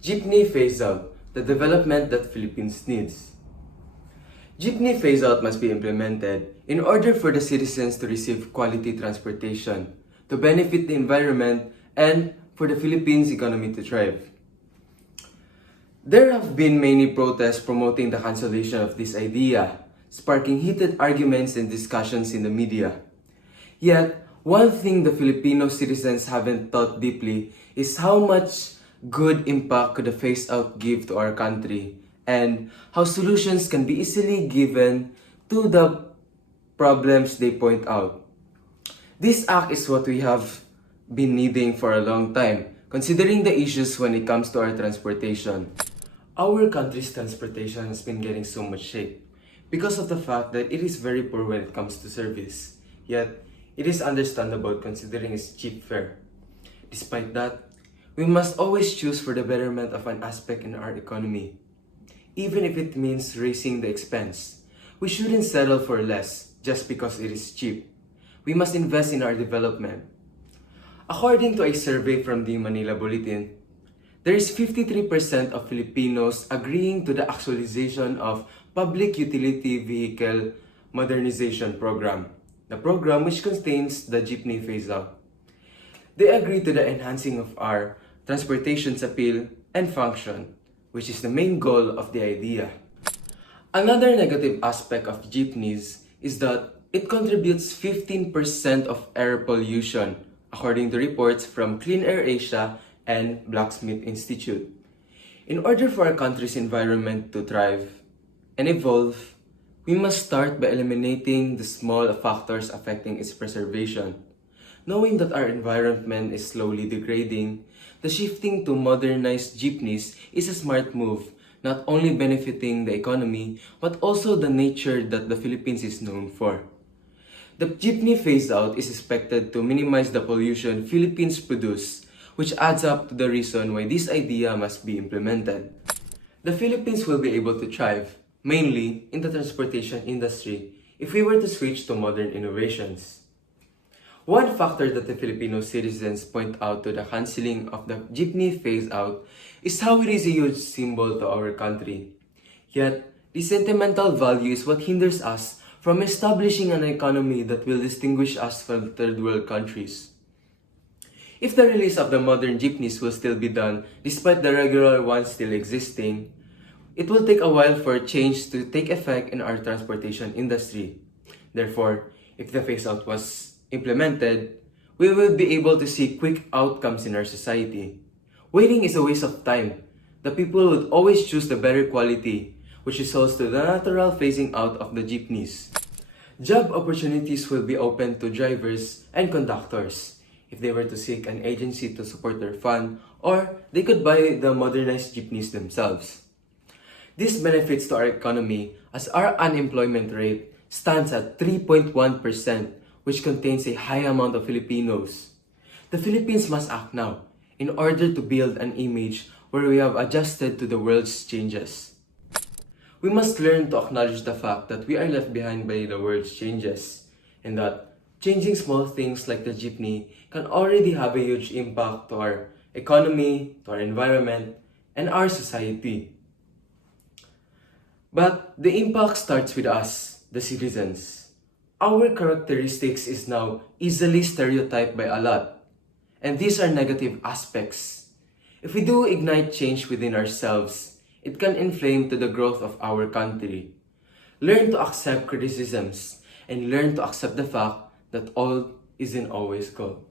Jeepney Phase Out, the development that Philippines needs. Jeepney Phase Out must be implemented in order for the citizens to receive quality transportation, to benefit the environment, and for the Philippines economy to thrive. There have been many protests promoting the cancellation of this idea, sparking heated arguments and discussions in the media. Yet, one thing the Filipino citizens haven't thought deeply is how much good impact could the phase out give to our country, and how solutions can be easily given to the problems they point out. This act is what we have been needing for a long time, considering the issues when it comes to our transportation. Our country's transportation has been getting so much shape because of the fact that it is very poor when it comes to service. Yet, it is understandable considering its cheap fare. Despite that, we must always choose for the betterment of an aspect in our economy. Even if it means raising the expense, we shouldn't settle for less just because it is cheap. We must invest in our development. According to a survey from the Manila Bulletin, there is 53% of Filipinos agreeing to the actualization of Public Utility Vehicle Modernization Program, the program which contains the Jeepney Phase Out. They agree to the enhancing of our transportation's appeal and function, which is the main goal of the idea. Another negative aspect of jeepneys is that it contributes 15% of air pollution, according to reports from Clean Air Asia and Blacksmith Institute. In order for our country's environment to thrive and evolve, we must start by eliminating the small factors affecting its preservation. Knowing that our environment is slowly degrading, the shifting to modernized jeepneys is a smart move, not only benefiting the economy, but also the nature that the Philippines is known for. The jeepney phase out is expected to minimize the pollution Philippines produce, which adds up to the reason why this idea must be implemented. The Philippines will be able to thrive, mainly in the transportation industry, if we were to switch to modern innovations. One factor that the Filipino citizens point out to the cancelling of the jeepney phase out is how it is a huge symbol to our country. Yet, the sentimental value is what hinders us from establishing an economy that will distinguish us from third world countries. If the release of the modern jeepneys will still be done despite the regular ones still existing, it will take a while for change to take effect in our transportation industry. Therefore, if the phase out was implemented, we will be able to see quick outcomes in our society. Waiting is a waste of time. The people would always choose the better quality, which results to the natural phasing out of the jeepneys. Job opportunities will be open to drivers and conductors if they were to seek an agency to support their fund, or they could buy the modernized jeepneys themselves. This benefits to our economy as our unemployment rate stands at 3.1%, which contains a high amount of Filipinos. The Philippines must act now in order to build an image where we have adjusted to the world's changes. We must learn to acknowledge the fact that we are left behind by the world's changes, and that changing small things like the jeepney can already have a huge impact to our economy, to our environment, and our society. But the impact starts with us, the citizens. Our characteristics is now easily stereotyped by a lot, and these are negative aspects. If we do ignite change within ourselves, it can inflame to the growth of our country. Learn to accept criticisms and learn to accept the fact that all isn't always gold.